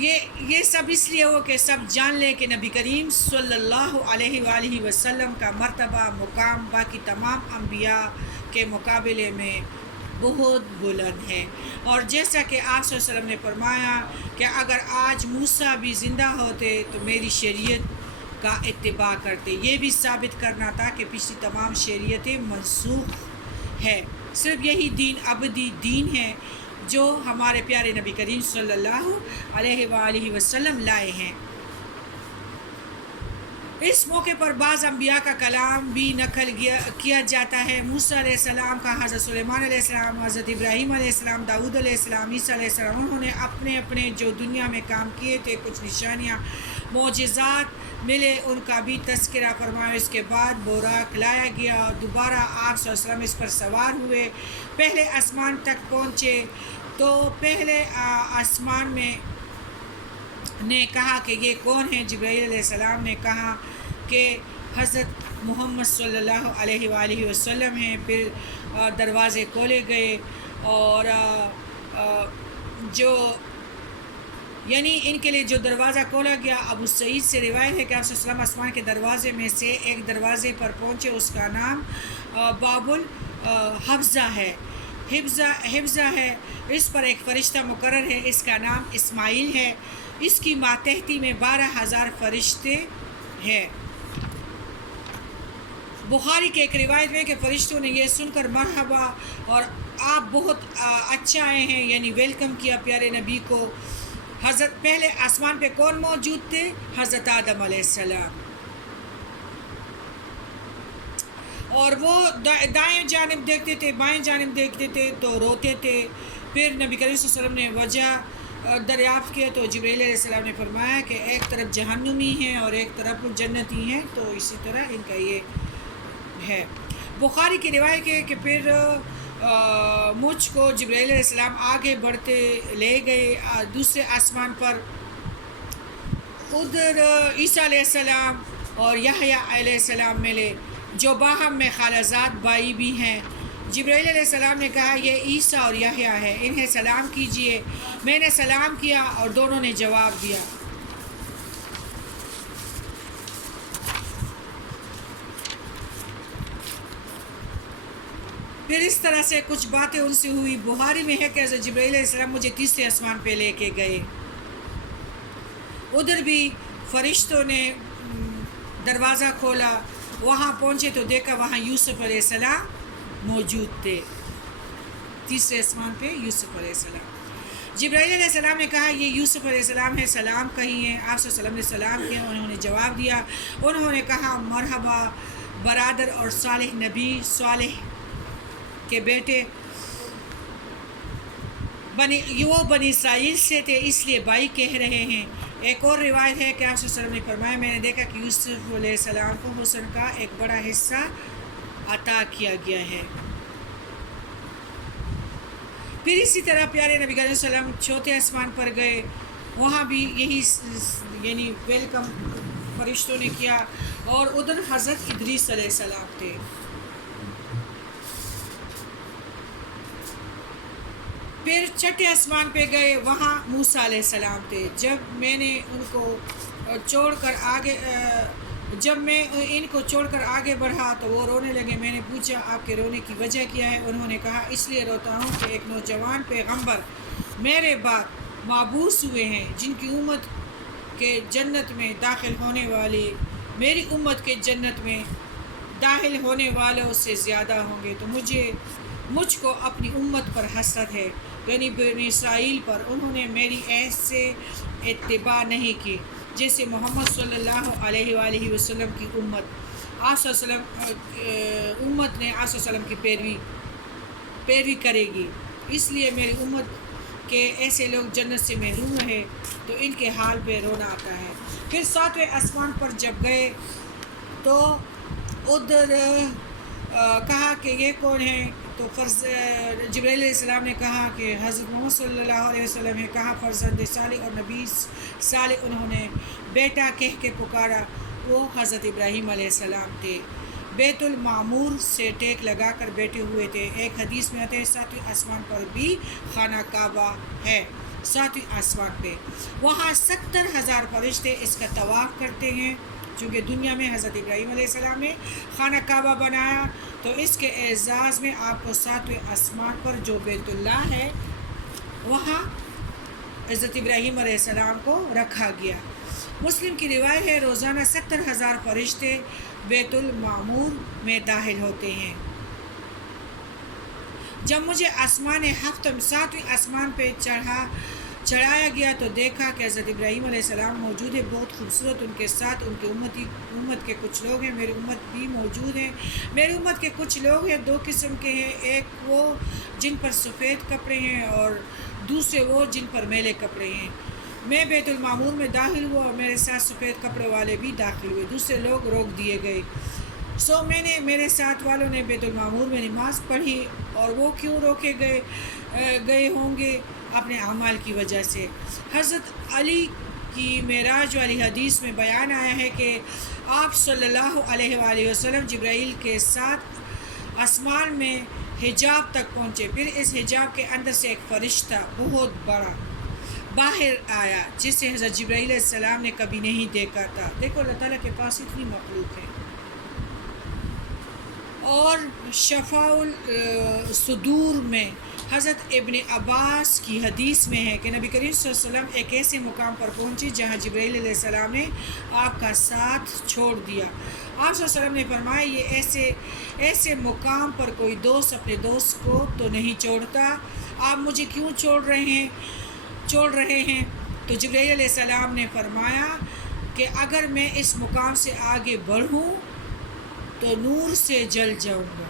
یہ سب اس لیے ہو کہ سب جان لیں کہ نبی کریم صلی اللہ علیہ وآلہ وسلم کا مرتبہ مقام باقی تمام انبیاء کے مقابلے میں بہت بلند ہے۔ اور جیسا کہ آپ صلی اللہ علیہ وسلم نے فرمایا کہ اگر آج موسیٰ بھی زندہ ہوتے تو میری شریعت کا اتباع کرتے، یہ بھی ثابت کرنا تھا کہ پچھلی تمام شریعتیں منسوخ ہے، صرف یہی دین ابدی دین ہے جو ہمارے پیارے نبی کریم صلی اللہ علیہ وآلہ وسلم لائے ہیں۔ اس موقع پر بعض انبیاء کا کلام بھی نقل کیا جاتا ہے۔ موسیٰ علیہ السلام کا، حضرت سلیمان علیہ السلام، حضرت ابراہیم علیہ السلام، داؤد علیہ السلام، عیسیٰ علیہ السلام، انہوں نے اپنے جو دنیا میں کام کیے تھے، کچھ نشانیاں معجزات ملے، ان کا بھی تذکرہ فرمایا۔ اس کے بعد براق لایا گیا، دوبارہ آپ صلی اللہ علیہ وسلم اس پر سوار ہوئے، پہلے آسمان تک پہنچے تو پہلے آسمان میں نے کہا کہ یہ کون ہے؟ جبرائیل علیہ السلام نے کہا کہ حضرت محمد صلی اللہ علیہ وآلہ وسلم ہیں۔ پھر دروازے کھولے گئے اور ان کے لیے جو دروازہ کھولا گیا، ابو سعید سے روایت ہے کہ آپ صلی اللہ علیہ وسلم آسمان کے دروازے میں سے ایک دروازے پر پہنچے، اس کا نام باب الحفظہ ہے، حفظہ ہے، اس پر ایک فرشتہ مقرر ہے، اس کا نام اسماعیل ہے، اس کی ماتحتی میں 12,000 فرشتے ہیں۔ بخاری کے ایک روایت میں کہ فرشتوں نے یہ سن کر مرحبا اور آپ بہت اچھا آئے ہیں، یعنی ویلکم کیا پیارے نبی کو۔ حضرت پہلے آسمان پہ کون موجود تھے؟ حضرت آدم علیہ السلام، اور وہ دائیں جانب دیکھتے تھے، بائیں جانب دیکھتے تھے تو روتے تھے۔ پھر نبی کریم صلی اللہ علیہ وسلم نے وجہ دریافت کیا تو جبرائیل علیہ السلام نے فرمایا کہ ایک طرف جہنمی ہیں اور ایک طرف جنتی ہیں، تو اسی طرح ان کا یہ ہے۔ بخاری کی روایت ہے کہ پھر مجھ کو جبرائیل علیہ السلام آگے بڑھتے لے گئے دوسرے آسمان پر، ادھر عیسیٰ علیہ السلام اور یحییٰ علیہ السلام ملے جو باہم میں خالہ زاد بھائی بھی ہیں۔ جبرائیل علیہ السلام نے کہا یہ عیسیٰ اور یحییٰ ہے، انہیں سلام کیجئے۔ میں نے سلام کیا اور دونوں نے جواب دیا۔ پھر اس طرح سے کچھ باتیں ان سے ہوئی۔ بخاری میں ہے کہ حضرت جبرائیل علیہ السلام مجھے تیسرے آسمان پہ لے کے گئے، ادھر بھی فرشتوں نے دروازہ کھولا، وہاں پہنچے تو دیکھا وہاں یوسف علیہ السلام موجود تھے، تیسرے آسمان پہ یوسف علیہ السلام۔ جبرائیل علیہ السلام نے کہا یہ یوسف علیہ السلام ہے، سلام کہیے۔ آپ صلی اللہ علیہ وسلم نے سلام کیا، انہوں نے جواب دیا، انہوں نے کہا مرحبا برادر اور صالح نبی صالح کے بیٹے، وہ بنی اسرائیل سے تھے اس لیے بھائی کہہ رہے ہیں۔ ایک اور روایت ہے کہ آپ صلی اللہ علیہ وسلم نے فرمایا میں نے دیکھا کہ یوسف علیہ السلام کو حسن کا ایک بڑا حصہ عطا کیا گیا ہے۔ پھر اسی طرح پیارے نبی علیہ السلام چوتھے آسمان پر گئے، وہاں بھی یہی یعنی ویلکم فرشتوں نے کیا، اور ادھر حضرت ادریس علیہ السلام تھے۔ پھر چھٹے آسمان پہ گئے، وہاں موسیٰ علیہ السلام تھے۔ جب میں ان کو چھوڑ کر آگے بڑھا تو وہ رونے لگے۔ میں نے پوچھا آپ کے رونے کی وجہ کیا ہے؟ انہوں نے کہا اس لیے روتا ہوں کہ ایک نوجوان پیغمبر میرے بعد مبعوث ہوئے ہیں جن کی امت کے جنت میں داخل ہونے والی میری امت کے جنت میں داخل ہونے والوں سے زیادہ ہوں گے، تو مجھ کو اپنی امت پر حسرت ہے، یعنی بنی اسرائیل پر۔ انہوں نے میری ایسے اتباع نہیں کی جیسے محمد صلی اللہ علیہ وآلہ وسلم کی امت نے آپ صلی اللہ علیہ وسلم کی پیروی کرے گی، اس لیے میری امت کے ایسے لوگ جنت سے محروم رہے تو ان کے حال پہ رونا آتا ہے۔ پھر ساتویں آسمان پر جب گئے تو ادھر کہا کہ یہ کون ہے؟ تو جبرائیل علیہ السلام نے کہا کہ حضرت محمد صلی اللہ علیہ وسلم نے کہا فرزند صالح اور نبی صالح، انہوں نے بیٹا کہہ کے پکارا، وہ حضرت ابراہیم علیہ السلام تھے، بیت المعمور سے ٹیک لگا کر بیٹھے ہوئے تھے۔ ایک حدیث میں آتا ہے ساتویں آسمان پر بھی خانہ کعبہ ہے۔ ساتویں آسمان پہ. وہاں 70,000 فرشتے اس کا طواف کرتے ہیں. چونکہ دنیا میں حضرت ابراہیم علیہ السلام نے خانہ کعبہ بنایا، تو اس کے اعزاز میں آپ کو 7ویں آسمان پر جو بیت اللہ ہے وہاں حضرت ابراہیم علیہ السلام کو رکھا گیا. مسلم کی روایت ہے روزانہ 70,000 فرشتے بیت المعمور میں داخل ہوتے ہیں. جب مجھے آسمان ہفتم 7ویں آسمان پہ چڑھایا گیا تو دیکھا کہ حضرت ابراہیم علیہ السلام موجود ہے، بہت خوبصورت. ان کے ساتھ ان کی امت کے کچھ لوگ ہیں، میری امت بھی موجود ہیں. میری امت کے کچھ لوگ ہیں، 2 قسم کے ہیں. ایک وہ جن پر سفید کپڑے ہیں اور دوسرے وہ جن پر میلے کپڑے ہیں. میں بیت المعمور میں داخل ہوا اور میرے ساتھ سفید کپڑے والے بھی داخل ہوئے. دوسرے لوگ روک دیے گئے. میرے ساتھ والوں نے بیت المعمور میں نماز پڑھی. اور وہ کیوں روکے گئے ہوں گے؟ اپنے اعمال کی وجہ سے. حضرت علی کی معراج والی حدیث میں بیان آیا ہے کہ آپ صلی اللہ علیہ وآلہ وسلم جبرائیل کے ساتھ آسمان میں حجاب تک پہنچے. پھر اس حجاب کے اندر سے ایک فرشتہ بہت بڑا باہر آیا جسے حضرت جبرائیل علیہ السلام نے کبھی نہیں دیکھا تھا. دیکھو اللہ تعالیٰ کے پاس اتنی مخلوق ہے. اور شفاء الصدور میں حضرت ابن عباس کی حدیث میں ہے کہ نبی کریم صلی اللہ علیہ وسلم ایک ایسے مقام پر پہنچے جہاں جبرائیل علیہ السلام نے آپ کا ساتھ چھوڑ دیا. آپ صلی اللہ علیہ وسلم نے فرمایا یہ ایسے مقام پر کوئی دوست اپنے دوست کو تو نہیں چھوڑتا، آپ مجھے کیوں چھوڑ رہے ہیں؟ تو جبرائیل علیہ السلام نے فرمایا کہ اگر میں اس مقام سے آگے بڑھوں تو نور سے جل جاؤں گا.